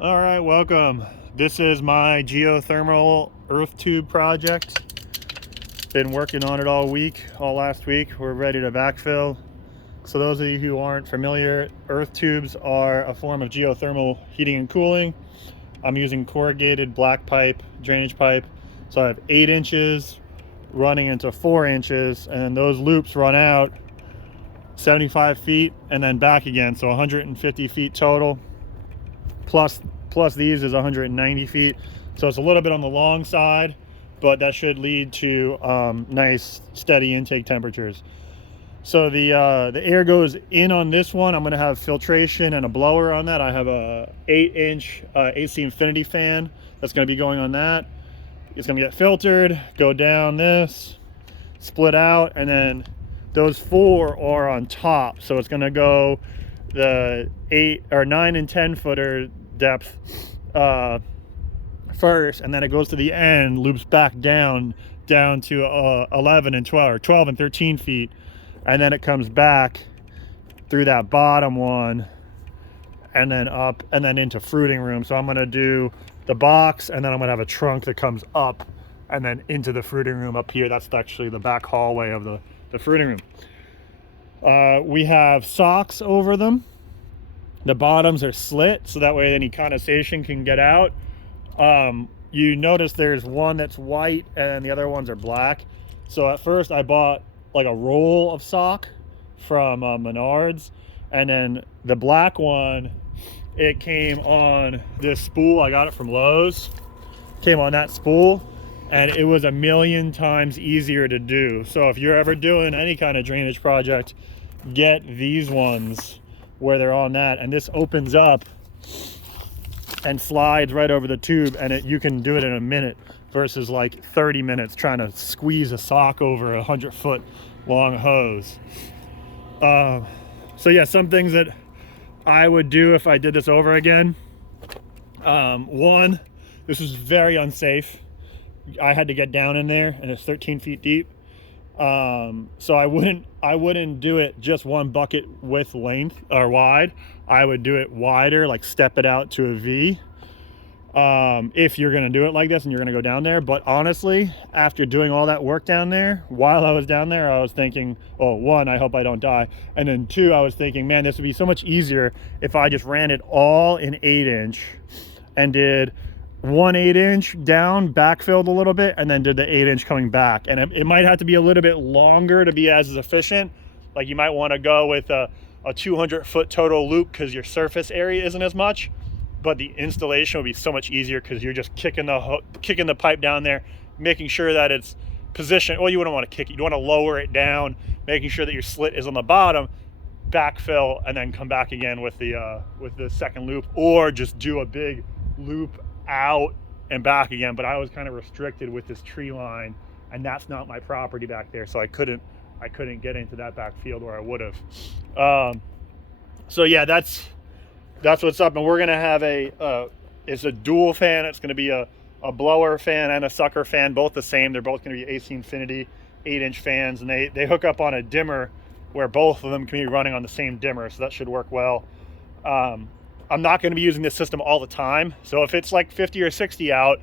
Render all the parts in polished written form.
All right, welcome. This is my geothermal earth tube project. Been working on it all week, all last week. We're ready to backfill. So those of you who aren't familiar, earth tubes are a form of geothermal heating and cooling. I'm using corrugated black pipe, drainage pipe. So I have 8 inches running into 4 inches, and those loops run out 75 feet and then back again. So 150 feet total. Plus these is 190 feet, so it's a little bit on the long side, but that should lead to nice steady intake temperatures. So the air goes in on this one. I'm going to have filtration and a blower on that. I have a 8-inch AC Infinity fan that's going to be going on that. It's going to get filtered, go down this, split out, and then those 4 are on top. So it's going to go the 8 or 9 and 10 footer depth first, and then it goes to the end, loops back down to 11 and 12 or 12 and 13 feet, and then it comes back through that bottom one and then up and then into fruiting room. So I'm going to do the box, and then I'm going to have a trunk that comes up and then into the fruiting room up here. That's actually the back hallway of the fruiting room. We have socks over them. The bottoms are slit, so that way any condensation can get out. You notice there's one that's white and the other ones are black. So at first I bought like a roll of sock from Menards, and then the black one, it came on this spool. I got it from Lowe's. Came on that spool, and it was a million times easier to do. So if you're ever doing any kind of drainage project, get these ones where they're on that, and this opens up and slides right over the tube, and you can do it in a minute versus like 30 minutes trying to squeeze a sock over a 100-foot long hose. So yeah, some things that I would do if I did this over again. One, this is very unsafe. I had to get down in there, and it's 13 feet deep. So I wouldn't do it just one bucket width length or wide. I would do it wider, like step it out to a V. If you're going to do it like this and you're going to go down there. But honestly, after doing all that work down there, while I was down there, I was thinking, oh, 1, I hope I don't die. And then 2, I was thinking, man, this would be so much easier if I just ran it all in 8-inch and did 1 8-inch down, backfilled a little bit, and then did the 8-inch coming back. And it might have to be a little bit longer to be as efficient. Like you might want to go with a 200-foot total loop because your surface area isn't as much, but the installation will be so much easier because you're just kicking the pipe down there, making sure that it's positioned. Well, you wouldn't want to kick it. You want to lower it down, making sure that your slit is on the bottom, backfill, and then come back again with the second loop, or just do a big loop out and back again. But I was kind of restricted with this tree line, and that's not my property back there, so I couldn't get into that back field where I would have. So yeah, that's what's up. And we're gonna have it's a dual fan. It's gonna be a blower fan and a sucker fan, both the same. They're both gonna be AC Infinity 8-inch fans, and they hook up on a dimmer where both of them can be running on the same dimmer, so that should work well. I'm not going to be using this system all the time, so if it's like 50 or 60 out,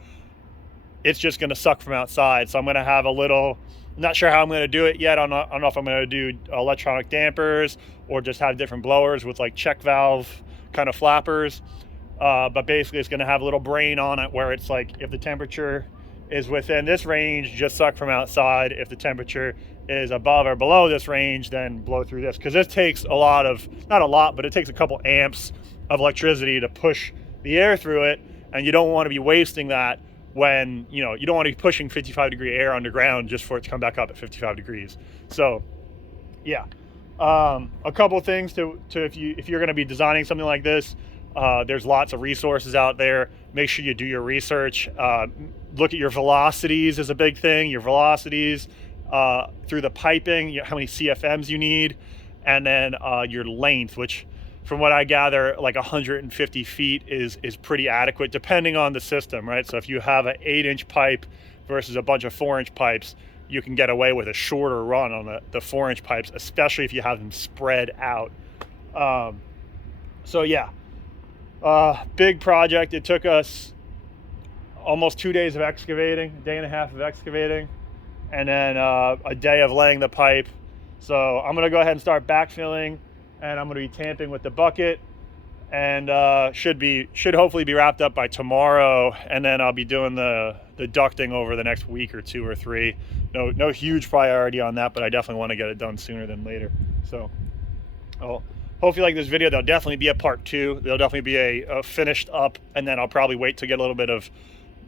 it's just going to suck from outside. So I'm going to have I'm not sure how I'm going to do it yet. I don't know if I'm going to do electronic dampers or just have different blowers with like check valve kind of flappers. But basically it's going to have a little brain on it where it's like, if the temperature is within this range, just suck from outside. If the temperature is above or below this range, then blow through this. Because this takes not a lot, but it takes a couple amps of electricity to push the air through it, and you don't want to be wasting that when you don't want to be pushing 55-degree air underground just for it to come back up at 55 degrees. So yeah, a couple things to if you're going to be designing something like this, there's lots of resources out there. Make sure you do your research. Look at your velocities is a big thing. Your velocities through the piping, how many CFMs you need, and then your length, which from what I gather, like 150 feet is pretty adequate depending on the system, right? So if you have an 8-inch pipe versus a bunch of 4-inch pipes, you can get away with a shorter run on the 4-inch pipes, especially if you have them spread out. So yeah, Big project. It took us almost 2 days of excavating, a day and a half of excavating, and then a day of laying the pipe. So I'm gonna go ahead and start backfilling, and I'm gonna be tamping with the bucket, and should hopefully be wrapped up by tomorrow. And then I'll be doing the ducting over the next week or 2 or 3. No huge priority on that, but I definitely want to get it done sooner than later. So I'll hopefully like this video. There'll definitely be a part 2. There'll definitely be a finished up, and then I'll probably wait to get a little bit of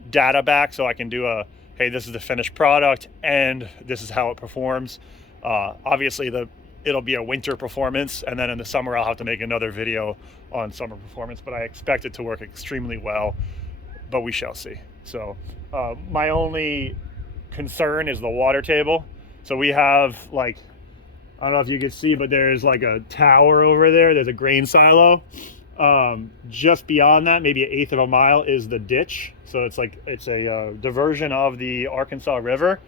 data back so I can do a, hey, this is the finished product and this is how it performs. Obviously it'll be a winter performance, and then in the summer I'll have to make another video on summer performance, but I expect it to work extremely well, but we shall see. So my only concern is the water table. So we have, like, I don't know if you can see, but there's like a tower over there. There's a grain silo. Just beyond that, maybe 1/8 of a mile, is the ditch. So it's a diversion of the Arkansas River,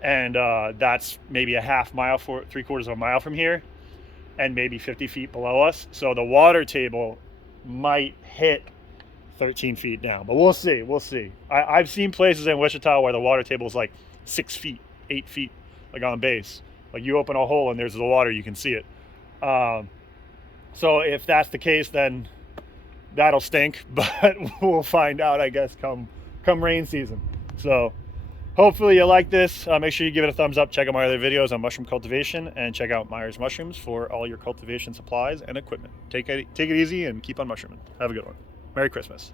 and that's maybe a half mile, 3/4 of a mile from here, and maybe 50 feet below us. So the water table might hit 13 feet down, but we'll see. I've seen places in Wichita where the water table is like 6 feet, 8 feet, like on base. Like you open a hole and there's the water, you can see it. So if that's the case, then that'll stink, but we'll find out, I guess, come rain season. So hopefully you like this. Make sure you give it a thumbs up. Check out my other videos on mushroom cultivation, and check out Myers Mushrooms for all your cultivation supplies and equipment. Take it easy and keep on mushrooming. Have a good one. Merry Christmas.